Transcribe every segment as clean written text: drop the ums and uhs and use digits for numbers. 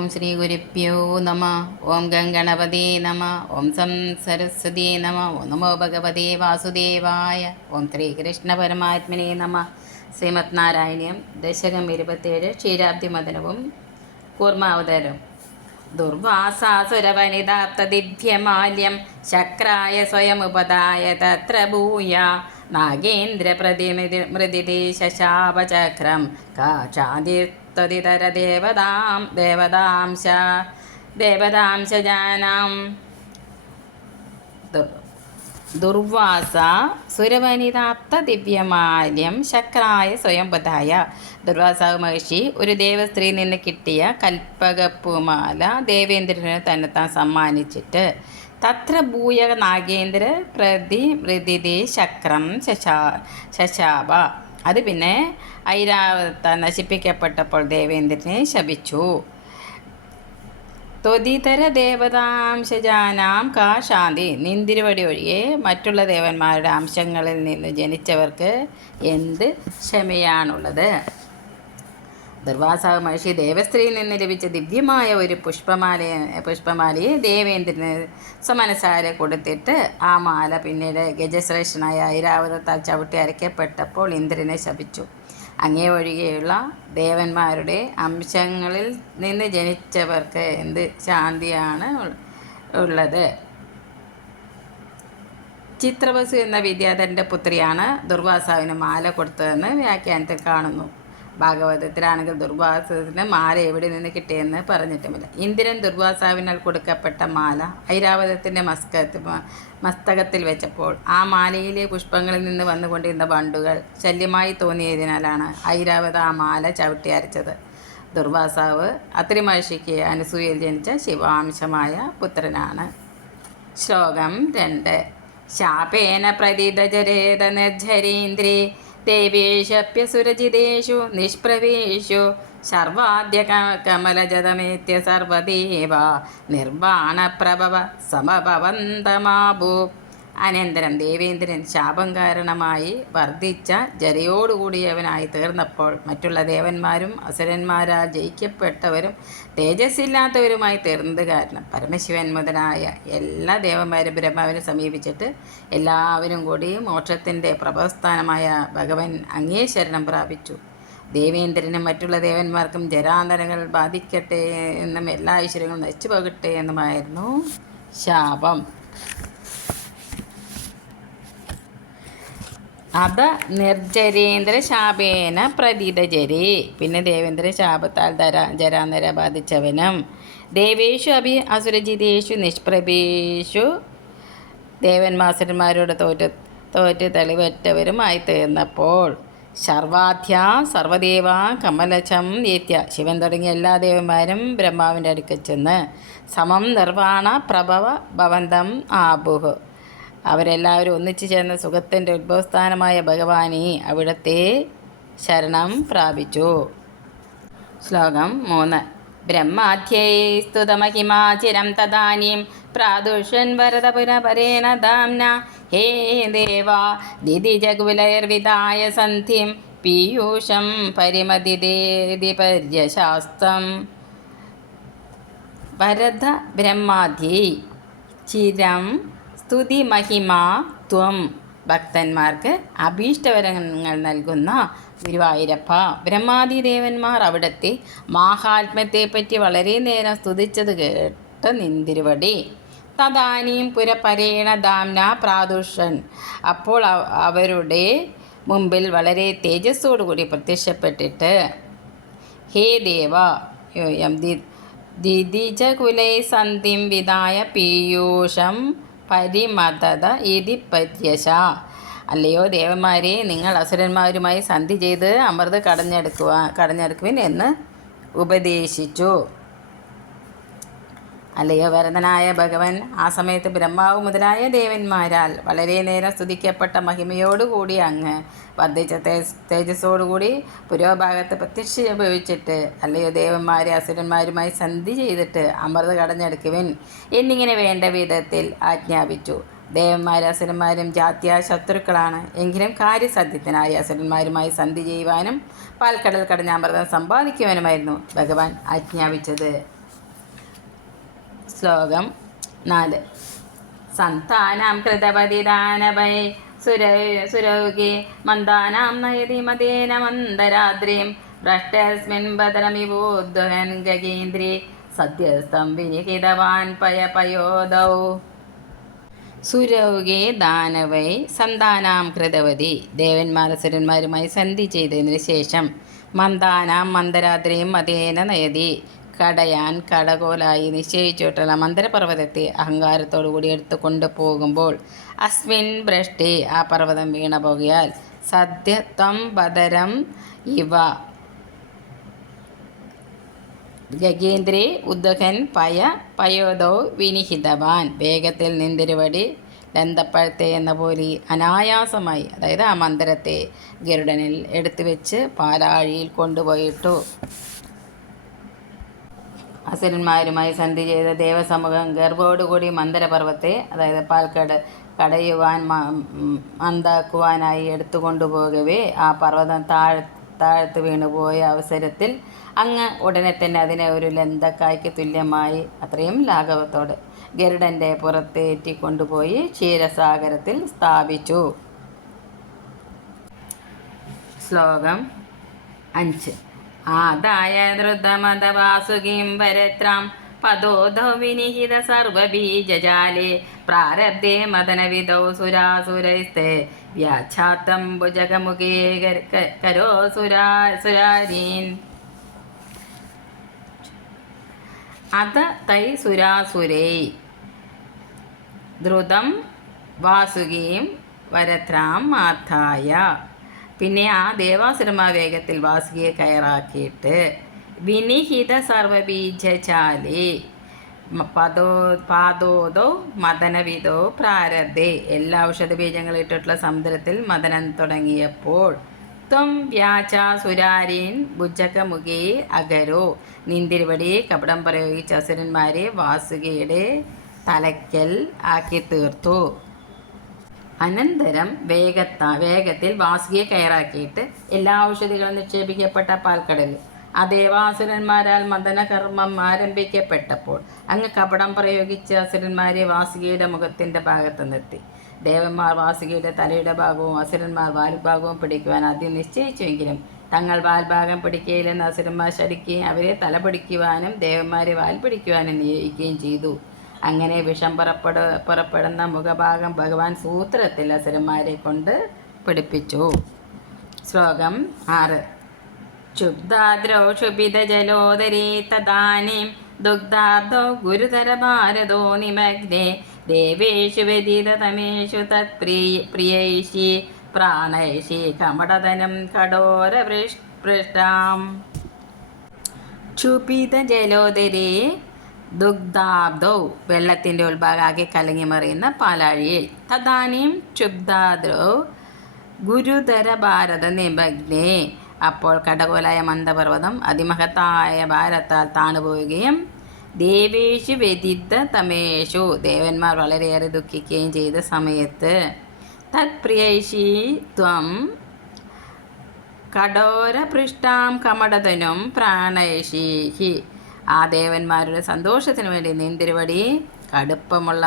ഓം ശ്രീ ഗുരുഭ്യോ നമ. ഓം ഗംഗണപതേ നമ. ഓം സം സരസ്വതീ നമ. ഓം നമോ ഭഗവതേ വാസുദേവായ. ഓം ശ്രീകൃഷ്ണ പരമാത്മനേ നമ. ശ്രീമദ് നാരായണീയം ദശകം 27 ക്ഷീരാബ്ദിമദനവും കൂർമാവതാരം. ദുർവാസാസുരവനിതാപ്തദിഭ്യമാല്യം ശക്രായ സ്വയമുപദായ തത്ര ഭൂയ നാഗേന്ദ്രപ്രതിമൃതിദേശാപചക്രം കാക്ഷാദിസ്ത്വതിതര ദേവതാംശജാനാം. ദുർവാസ സുരവനിതാപ്ത ദിവ്യമാല്യം ശക്രായ സ്വയംപതായ. ദുർവാസാവ് മഹർഷി ഒരു ദേവസ്ത്രീയിൽ നിന്ന് കിട്ടിയ കൽപ്പകപ്പൂമാല ദേവേന്ദ്രന് തന്നെത്താൻ സമ്മാനിച്ചിട്ട് തത്ര ഭൂയ നാഗേന്ദ്ര പ്രതിമൃതിദേ ശക്രം ശശാപ. അത് പിന്നെ ഐരാവത നശിപ്പിക്കപ്പെട്ടപ്പോൾ ദേവേന്ദ്രനെ ശപിച്ചു. ത്വതിതര ദേവതാംശജാനാം കാ ശാന്തി. നിന്തിരുവടി ഒഴികെ മറ്റുള്ള ദേവന്മാരുടെ അംശങ്ങളിൽ നിന്ന് ജനിച്ചവർക്ക് എന്ത് ക്ഷമയാണുള്ളത്? ദുർവാസാവ് മഹർഷി ദേവസ്ത്രീയിൽ നിന്ന് ലഭിച്ച ദിവ്യമായ ഒരു പുഷ്പമാലയെ ദേവേന്ദ്രന് സ്വമനസാരെ കൊടുത്തിട്ട് ആ മാല പിന്നീട് ഗജശ്രേഷ്ഠനായ ഐരാവതത്താൽ ചവിട്ടി അരയ്ക്കപ്പെട്ടപ്പോൾ ഇന്ദ്രനെ ശപിച്ചു. അങ്ങേ ഒഴികെയുള്ള ദേവന്മാരുടെ അംശങ്ങളിൽ നിന്ന് ജനിച്ചവർക്ക് എന്ത് ശാന്തിയാണ് ഉള്ളത്? ചിത്രവസു എന്ന വിദ്യാധരൻ്റെ പുത്രിയാണ് ദുർവാസാവിന് മാല കൊടുത്തതെന്ന് വ്യാഖ്യാനത്തിൽ കാണുന്നു. ഭാഗവതത്തിലാണെങ്കിൽ ദുർവാസത്തിന് മാല എവിടെ നിന്ന് കിട്ടിയെന്ന് പറഞ്ഞിട്ടുമില്ല. ഇന്ദ്രൻ ദുർവാസാവിനാൽ കൊടുക്കപ്പെട്ട മാല ഐരാവതത്തിൻ്റെ മസ്തകത്തിൽ വെച്ചപ്പോൾ ആ മാലയിലെ പുഷ്പങ്ങളിൽ നിന്ന് വന്നുകൊണ്ടിരുന്ന വണ്ടുകൾ ശല്യമായി തോന്നിയതിനാലാണ് ഐരാവത ആ മാല ചവിട്ടി അരച്ചത്. ദുർവാസാവ് അത്രി മഹർഷിക്ക് അനസൂയയിൽ ജനിച്ച ശിവാംശമായ പുത്രനാണ്. ശ്ലോകം 2. ശാപേന പ്രതീതജരേത നിർജ്ജരീന്ദ്രേ ദേവേഷപ്യസുരജിതേഷു നിഷ്പ്രവേശു സർവാദ്യ കമലജതമേത്യ സർവദേവ നിർവാണപ്രഭവ സമഭവന്തമാഭൂ. അനന്തരം ദേവേന്ദ്രൻ ശാപം കാരണമായി വർദ്ധിച്ച ജരയോടുകൂടിയവനായി തീർന്നപ്പോൾ മറ്റുള്ള ദേവന്മാരും അസുരന്മാരാൽ ജയിക്കപ്പെട്ടവരും തേജസ്സില്ലാത്തവരുമായി തീർന്നത് കാരണം പരമശിവൻ മുതലായ എല്ലാ ദേവന്മാരും ബ്രഹ്മാവിനെ സമീപിച്ചിട്ട് എല്ലാവരും കൂടി മോക്ഷത്തിൻ്റെ പ്രഭവസ്ഥാനമായ ഭഗവൻ അങ്ങേ ശരണം പ്രാപിച്ചു. ദേവേന്ദ്രനും മറ്റുള്ള ദേവന്മാർക്കും ജരാന്തരങ്ങൾ ബാധിക്കട്ടെ എന്നും എല്ലാ ഐശ്വര്യങ്ങളും നശിച്ചു പോകട്ടെ എന്നുമായിരുന്നു ശാപം. അത നിർജരേന്ദ്ര ശാപേന പ്രതീതജരേ. പിന്നെ ദേവേന്ദ്ര ശാപത്താൽ ജരാന്തര ബാധിച്ചവനും ദേവേഷു അസുരജിതേഷു നിഷ്പ്രഭേഷു ദേവന്മാസുരന്മാരോട് തോറ്റ് തെളിവറ്റവരുമായി തീർന്നപ്പോൾ സർവാധ്യ സർവദേവ കമലചം ഏത്യ. ശിവൻ തുടങ്ങിയ എല്ലാ ദേവന്മാരും ബ്രഹ്മാവിൻ്റെ അടുക്കൽ ചെന്ന് സമം നിർവാണ പ്രഭവ ഭവന്തം ആബുഹു. അവരെല്ലാവരും ഒന്നിച്ചു ചേർന്ന സുഖത്തിൻ്റെ ഉദ്ഭവസ്ഥാനമായ ഭഗവാനെ അവിടത്തെ ശരണം പ്രാപിച്ചു. ശ്ലോകം 3. ബ്രഹ്മാധ്യൈ സ്തുതമഹിമാചിരം തദാനീം പ്രാദുഷൻ വരദപുരപരേണ ധാംന ഹേ ദേവാ ദിദിജകുലൈർവിദായ സന്ധിം പീയൂഷം പരിമതിദേതി പര്യശാസ്തം. വരദ ബ്രഹ്മാധ്യൈ ചിരം സ്തുതി മഹിമാ ത്വം. ഭക്തന്മാർക്ക് അഭീഷ്ടവരങ്ങൾ നൽകുന്ന ഗുരുവായൂരപ്പ. ബ്രഹ്മാദി ദേവന്മാർ അവിടുത്തെ മാഹാത്മ്യത്തെപ്പറ്റി വളരെ നേരം സ്തുതിച്ചത് കേട്ട നിന്തിരുവടി. തദാനീം പുരപരേണ ധാംന പ്രാദുഷൻ. അപ്പോൾ അവരുടെ മുമ്പിൽ വളരെ തേജസ്സോടുകൂടി പ്രത്യക്ഷപ്പെട്ടിട്ട് ഹേ ദേവ ദിദിജകുലൈ സന്ധിം വിദായ പീയൂഷം പരിമതത ഇതി പര്യശ. അല്ലയോ ദേവന്മാരെ, നിങ്ങൾ അസുരന്മാരുമായി സന്ധി ചെയ്ത് അമൃത് കടഞ്ഞെടുക്കുവിൻ എന്ന് ഉപദേശിച്ചു. അല്ലയോ വരദനായ ഭഗവൻ, ആ സമയത്ത് ബ്രഹ്മാവ് മുതലായ ദേവന്മാരാൽ വളരെ നേരം സ്തുതിക്കപ്പെട്ട മഹിമയോടുകൂടി അങ്ങ് വർദ്ധിച്ച തേജസ്സോടുകൂടി പുരോഭാഗത്ത് പ്രത്യക്ഷീഭവിച്ചിട്ട് അല്ലയോ ദേവന്മാരെ അസുരന്മാരുമായി സന്ധി ചെയ്തിട്ട് അമൃത് കടഞ്ഞെടുക്കുവിൻ എന്നിങ്ങനെ വേണ്ട വിധത്തിൽ ആജ്ഞാപിച്ചു. ദേവന്മാരും അസുരന്മാരും ജാത്യ ശത്രുക്കളാണ്. എങ്കിലും കാര്യസാധ്യത്തിനായി അസുരന്മാരുമായി സന്ധി ചെയ്യുവാനും പാൽക്കടൽ കടഞ്ഞ അമൃതം സമ്പാദിക്കുവാനുമായിരുന്നു ഭഗവാൻ ആജ്ഞാപിച്ചത്. ശ്ലോകം 4. സന്താനാം കൃതപതിദാനവൈ സുരൗകി മന്ദാനാം നയതി മതേന മന്ദരാദ്രിം ഭ്രഷ്ടസ്മിൻ ബദനമിവോദ്വഹൻ ഗഗീന്ദ്രി സദ്യസ്തം വിനിഹിതവാൻ പയോദൗ. സുരൗകെ ദാനവൈ സന്താനാം കൃതവതി, ദേവന്മാർ അസുരന്മാരുമായി സന്ധി ചെയ്തതിനു ശേഷം മന്ദാനാം മന്ദരാദ്രിയും മതേന നയതി, കടയാൻ കടകോലായി നിശ്ചയിച്ചിട്ടുള്ള മന്ദരപർവ്വതത്തെ അഹങ്കാരത്തോടുകൂടി എടുത്തു കൊണ്ടുപോകുമ്പോൾ അസ്മിൻ ഭ്രഷ്ടി, ആ പർവ്വതം വീണ പോകിയാൽ സദ്യത്വം ബദരം ഇവ ഗഗേന്ദ്രേ ഉദ്വഹൻ പയോദോ വിനിഹിതവാൻ, വേഗത്തിൽ നിന്തിരുവടി ലന്തപ്പഴത്തെ എന്ന പോലെ അനായാസമായി, അതായത് ആ മന്ദരത്തെ ഗരുഡനിൽ എടുത്തു വെച്ച് പാലാഴിയിൽ കൊണ്ടുപോയിട്ടു. അസുരന്മാരുമായി സന്ധി ചെയ്ത ദേവസമൂഹം ഗർഭോടുകൂടി മന്ദരപർവ്വത്തെ, അതായത് പാൽക്കട കടയുവാൻ മന്ദാക്കുവാനായി എടുത്തുകൊണ്ടുപോകവേ ആ പർവ്വതം താഴ്ത്ത് വീണുപോയ അവസരത്തിൽ അങ്ങ് ഉടനെ തന്നെ അതിനെ ഒരു ലന്തക്കായ്ക്ക് തുല്യമായി അത്രയും ലാഘവത്തോടെ ഗരുഡൻ്റെ പുറത്തേറ്റിക്കൊണ്ടുപോയി ക്ഷീരസാഗരത്തിൽ സ്ഥാപിച്ചു. ശ്ലോകം 5. ആദായ ധൃതമദവാസുകീം വരത്രാം പദോധൗ വിനിഹിത സർവബീജജാലേ പ്രാരബ്ധേ മദനവിധൗ സുരാസുരൈസ്തേ വ്യാച്ഛാത്തം ഭുജഗമുഖേ കരോ സുരാരീൻ. അത തൈ സുരാസുരൈ ദ്രുതം വാസുകീം വരത്രാം ആധായ, പിന്നെ ആ ദേവാസുരന്മാർ വേഗത്തിൽ വാസുകിയെ കയറാക്കിയിട്ട് വിനിഹിത സർവബീജചാലേ പാദോദോ മദനവിധോ പ്രാരബ്ധേ, എല്ലാ ഔഷധ ബീജങ്ങളിട്ടിട്ടുള്ള സമുദ്രത്തിൽ മദനം തുടങ്ങിയപ്പോൾ ത്വം വ്യാച സുരാരീൻ ഭുജകമുഖേ അഗരോ, നിന്തിരുവടി കപടം പ്രയോഗിച്ച അസുരന്മാരെ വാസുകിയുടെ തലയ്ക്കൽ ആക്കി തീർത്തു. അനന്തരം വേഗത്തിൽ വാസുകിയെ കയറാക്കിയിട്ട് എല്ലാ ഔഷധികളും നിക്ഷേപിക്കപ്പെട്ട പാൽക്കടലിൽ ആ ദേവാസുരന്മാരാൽ മദനകർമ്മം ആരംഭിക്കപ്പെട്ടപ്പോൾ അങ്ങ് കപടം പ്രയോഗിച്ച അസുരന്മാരെ വാസുകിയുടെ മുഖത്തിൻ്റെ ഭാഗത്ത് നിർത്തി. ദേവന്മാർ വാസുകിയുടെ തലയുടെ ഭാഗവും അസുരന്മാർ വാൽഭാഗവും പിടിക്കുവാൻ ആദ്യം നിശ്ചയിച്ചുവെങ്കിലും തങ്ങൾ വാൽഭാഗം പിടിക്കുകയില്ലെന്ന് അസുരന്മാർ ശടിക്കുകയും അവരെ തല പിടിക്കുവാനും ദേവന്മാരെ വാൽ പിടിക്കുവാനും നിയോഗിക്കുകയും ചെയ്തു. അങ്ങനെ വിഷം പുറപ്പെടുന്ന മുഖഭാഗം ഭഗവാൻ സൂത്രത്തിൽ അസുരന്മാരെ കൊണ്ട് പിടിപ്പിച്ചു. ശ്ലോകം 6. ക്ഷുബ്ധാദ്രൗ ക്ഷുഭിതജലോദരീ തദാനീം ദുഗ്ധാബ്ദൗ ഗുരുതരഭാരതോ നിമഗ്നേ ദേവേഷു വ്യതീതതമേഷു തത്പ്രിയൈഷി പ്രാണൈഷി കമടധനം കഠോരപൃഷ്ടാം. ക്ഷുഭിതജലോദരീ ദുഗ്ധാബ്ദൗ, വെള്ളത്തിൻ്റെ ഉൾഭാഗാകെ കലങ്ങി മറിയുന്ന പാലാഴിയിൽ. തദാനീം ക്ഷുബ്ധാദ്രൗ ഗുരുതര ഭാരത നിമഗ്നേ, അപ്പോൾ കടകോലായ മന്ദപർവ്വതം അതിമഹത്തായ ഭാരത്താൽ താണുപോവുകയും ദേവേഷു വ്യതിത തമേഷു, ദേവന്മാർ വളരെയേറെ ദുഃഖിക്കുകയും ചെയ്ത സമയത്ത് തത്പ്രിയൈഷി ത്വം കഠോരപൃഷ്ടാം കമടധനും പ്രാണൈഷീഹി, ആ ദേവന്മാരുടെ സന്തോഷത്തിന് വേണ്ടി നിന്തിരുവടി കടുപ്പമുള്ള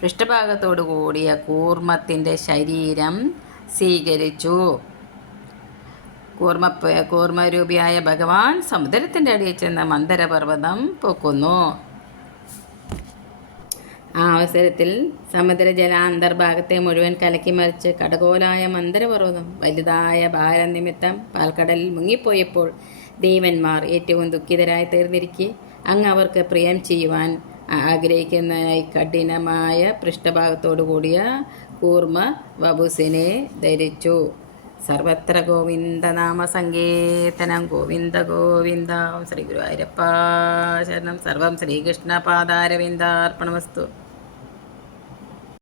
പൃഷ്ഠഭാഗത്തോടു കൂടിയ കൂർമ്മത്തിൻ്റെ ശരീരം സ്വീകരിച്ചു. കൂർമ്മരൂപിയായ ഭഗവാൻ സമുദ്രത്തിൻ്റെ അടിയിൽ ചെന്ന മന്ദരപർവ്വതം പൊക്കുന്നു. ആ അവസരത്തിൽ സമുദ്രജല അന്തർഭാഗത്തെ മുഴുവൻ കലക്കി മറിച്ച് കടകോലായ മന്ദരപർവ്വതം വലുതായ ഭാരം നിമിത്തം പാൽക്കടലിൽ മുങ്ങിപ്പോയപ്പോൾ ദേവന്മാർ ഏറ്റവും ദുഃഖിതരായി തീർന്നിരിക്കെ അങ്ങ് അവർക്ക് പ്രിയം ചെയ്യുവാൻ ആഗ്രഹിക്കുന്നതിനായി കഠിനമായ പൃഷ്ഠഭാഗത്തോടു കൂടിയ കൂർമ്മ വപുസിനെ ധരിച്ചു. സർവത്ര ഗോവിന്ദനാമ സങ്കീർത്തനം. ഗോവിന്ദ ഗോവിന്ദ. ശ്രീ ഗുരുവായൂരപ്പ ശരണം. സർവം ശ്രീകൃഷ്ണപാദാരവിന്ദാർപ്പണമസ്തു.